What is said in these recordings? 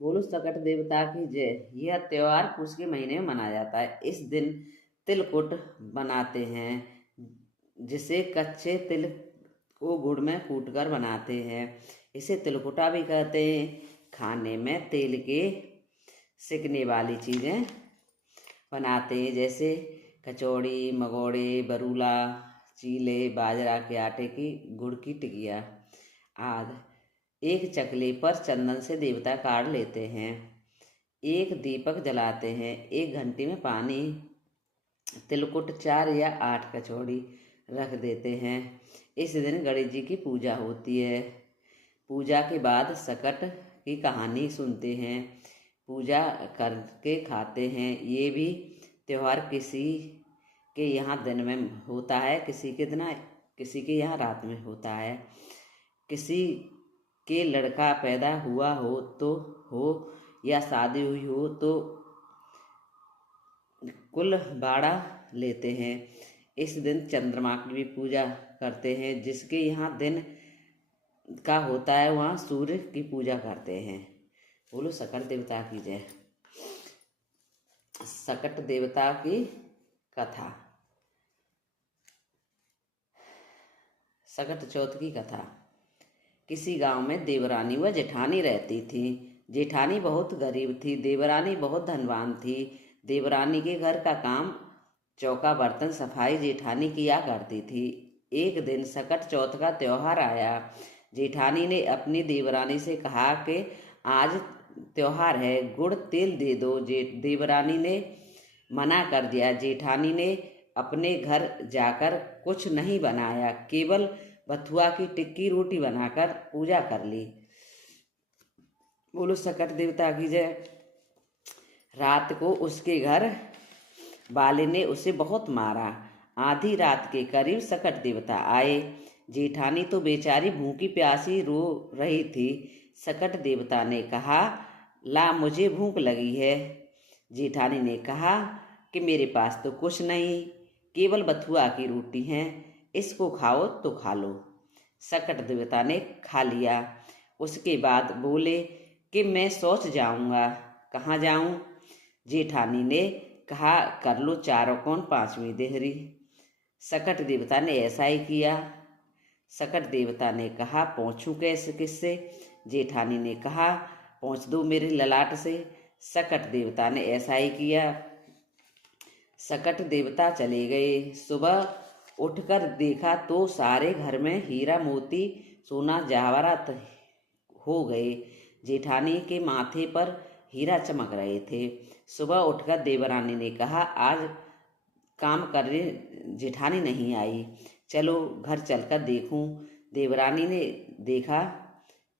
बोलो सकट देवता की जय। यह त्योहार पुष के महीने में मनाया जाता है। इस दिन तिलकुट बनाते हैं, जिसे कच्चे तिल को गुड़ में कूटकर बनाते हैं। इसे तिलकुटा भी कहते हैं। खाने में तेल के सिकने वाली चीज़ें बनाते हैं, जैसे कचौड़ी, मगोड़े, बरूला, चीले, बाजरा के आटे की, गुड़ की टिकिया आदि। एक चकले पर चंदन से देवता काढ़ लेते हैं। एक दीपक जलाते हैं। एक घंटी में पानी, तिलकुट 4 या 8 कचौड़ी रख देते हैं। इस दिन गणेश जी की पूजा होती है। पूजा के बाद सकट की कहानी सुनते हैं, पूजा करके खाते हैं। ये भी त्यौहार किसी के यहाँ दिन में होता है, किसी के यहाँ रात में होता है। किसी के लड़का पैदा हुआ हो या शादी हुई हो तो कुल बाड़ा लेते हैं। इस दिन चंद्रमा की भी पूजा करते हैं। जिसके यहाँ दिन का होता है वहाँ सूर्य की पूजा करते हैं। बोलो सकट देवता की जय। सकट देवता की कथा। सकट चौथ की कथा। किसी गांव में देवरानी व जेठानी रहती थी। जेठानी बहुत गरीब थी, देवरानी बहुत धनवान थी। देवरानी के घर का काम, चौका बर्तन सफाई जेठानी किया करती थी। एक दिन सकट चौथ का त्योहार आया। जेठानी ने अपनी देवरानी से कहा कि आज त्योहार है, गुड़ तेल दे दो। देवरानी ने मना कर दिया। जेठानी ने अपने घर जाकर कुछ नहीं बनाया, केवल बथुआ की टिक्की रोटी बनाकर पूजा कर ली। बोलो सकट देवता की जय। रात को उसके घर वाले ने उसे बहुत मारा। आधी रात के करीब सकट देवता आए। जेठानी तो बेचारी भूखी प्यासी रो रही थी। सकट देवता ने कहा, ला मुझे भूख लगी है। जेठानी ने कहा कि मेरे पास तो कुछ नहीं, केवल बथुआ की रोटी है, इसको खाओ तो खा लो। सकट देवता ने खा लिया। उसके बाद बोले कि मैं सोच जाऊंगा। कहाँ जाऊं? जेठानी ने कहा, कर लो चारों कोण 5वीं देहरी। सकट देवता ने ऐसा ही किया। सकट देवता ने कहा, पहुँचूं कैसे किससे? जेठानी ने कहा, पहुँच दो मेरे ललाट से। सकट देवता ने ऐसा ही किया। सकट देवता चले गए। सुबह उठकर देखा तो सारे घर में हीरा मोती सोना जवाहरात हो गए। जेठानी के माथे पर हीरा चमक रहे थे। सुबह उठकर देवरानी ने कहा, आज काम करने जेठानी नहीं आई, चलो घर चलकर देखूं। देवरानी ने देखा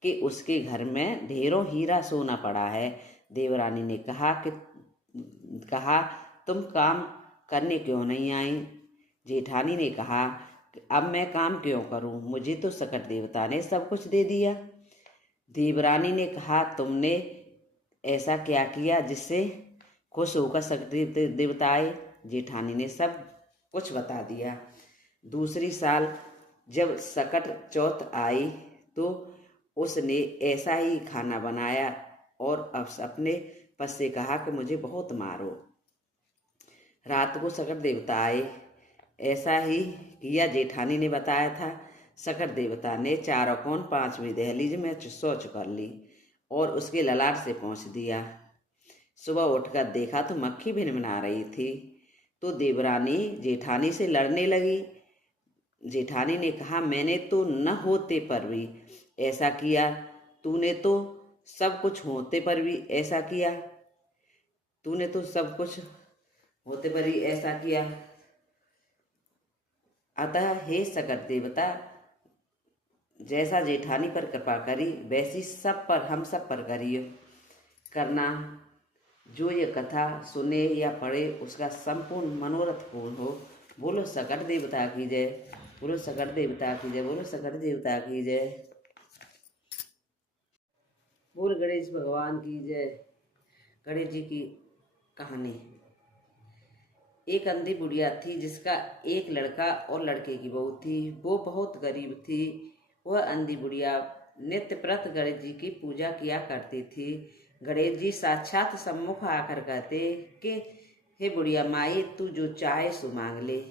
कि उसके घर में ढेरों हीरा सोना पड़ा है। देवरानी ने कहा तुम काम करने क्यों नहीं आई? जेठानी ने कहा, अब मैं काम क्यों करूं, मुझे तो सकट देवता ने सब कुछ दे दिया। देवरानी ने कहा, तुमने ऐसा क्या किया जिससे खुश होकर सकट देवता आए? जेठानी ने सब कुछ बता दिया। दूसरी साल जब सकट चौथ आई तो उसने ऐसा ही खाना बनाया और अब अपने पति से कहा कि मुझे बहुत मारो। रात को सकट देवता आए। ऐसा ही किया जेठानी ने बताया था। सकट देवता ने चारों कोण 5वीं दहलीज में शौच कर ली और उसके ललाट से पहुँच दिया। सुबह उठकर देखा तो मक्खी भिनभिना रही थी। तो देवरानी जेठानी से लड़ने लगी। जेठानी ने कहा, मैंने तो न होते पर भी ऐसा किया, तूने तो सब कुछ होते पर भी ऐसा किया, तूने तो सब कुछ होते पर ही ऐसा किया। अतः हे सकट देवता, जैसा जेठानी पर कृपा करी वैसी हम सब पर करियो करना। जो ये कथा सुने या पढ़े उसका संपूर्ण मनोरथ पूर्ण हो। बोलो सकट देवता की जय। बोलो सकट देवता की जय। बोलो सकट देवता की जय। बोल गणेश भगवान की जय। गणेश जी की कहानी। एक अंधी बुढ़िया थी जिसका एक लड़का और लड़के की बहू थी। वो बहुत गरीब थी। वह अंधी बुढ़िया नित्य प्रत गणेश जी की पूजा किया करती थी। गणेश जी साक्षात सम्मुख आकर कहते कि हे बुढ़िया माई, तू जो चाहे सो मांग ले।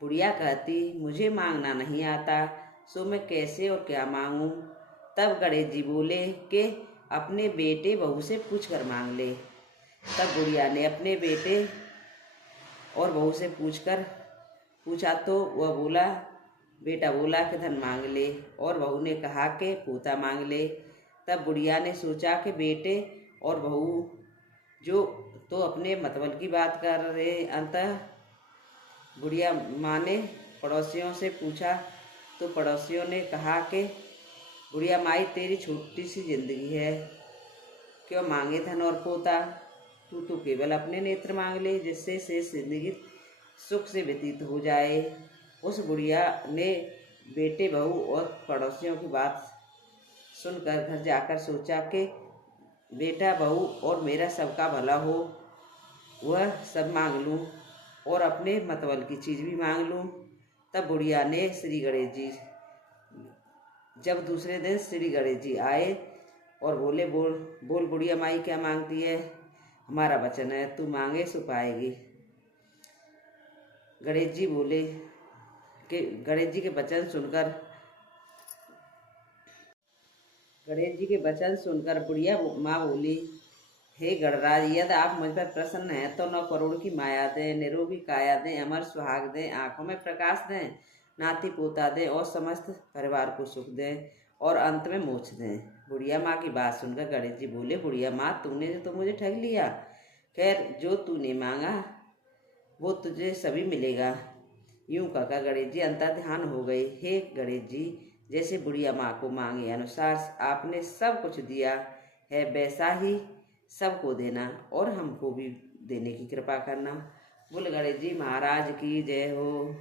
बुढ़िया कहती, मुझे मांगना नहीं आता, सो मैं कैसे और क्या मांगूं। तब गणेश जी बोले कि अपने बेटे बहू से पूछ कर मांग ले। तब बुढ़िया ने अपने बेटे और बहू से पूछा तो बेटा बोला कि धन मांग ले, और बहू ने कहा कि पोता मांग ले। तब बुढ़िया ने सोचा कि बेटे और बहू जो तो अपने मतबल की बात कर रहे। अंतः बुढ़िया माँ ने पड़ोसियों से पूछा तो पड़ोसियों ने कहा कि बुढ़िया माई, तेरी छोटी सी जिंदगी है, क्यों मांगे धन और पोता। तू तो केवल अपने नेत्र मांग ले, जिससे शेष जिंदगी सुख से व्यतीत हो जाए। उस बुढ़िया ने बेटे बहू और पड़ोसियों की बात सुनकर घर जाकर सोचा कि बेटा बहू और मेरा सबका भला हो, वह सब मांग लूँ और अपने मतबल की चीज़ भी मांग लूँ। तब बुढ़िया ने जब दूसरे दिन श्री गणेश जी आए और बोले, बोल बुढ़िया माई, क्या मांगती है। हमारा वचन है, तू मांगे सो पाएगी। गणेश जी बोले कि गणेश जी के वचन सुनकर बुढ़िया माँ बोली, हे गणराज, यदि आप मुझ पर प्रसन्न हैं तो 9 करोड़ की माया दें, निरोगी काया दें, अमर सुहाग दें, आंखों में प्रकाश दें, नाती पोता दें और समस्त परिवार को सुख दें और अंत में मोक्ष दें। बुढ़िया माँ की बात सुनकर गणेश जी बोले, बुढ़िया माँ, तूने तो मुझे ठग लिया। खैर, जो तूने मांगा वो तुझे सभी मिलेगा। यूं कहकर गणेश जी अंतर्ध्यान हो गए। हे गणेश जी, जैसे बुढ़िया माँ को मांगे अनुसार आपने सब कुछ दिया है, वैसा ही सबको देना और हमको भी देने की कृपा करना। बोले गणेश जी महाराज की जय हो।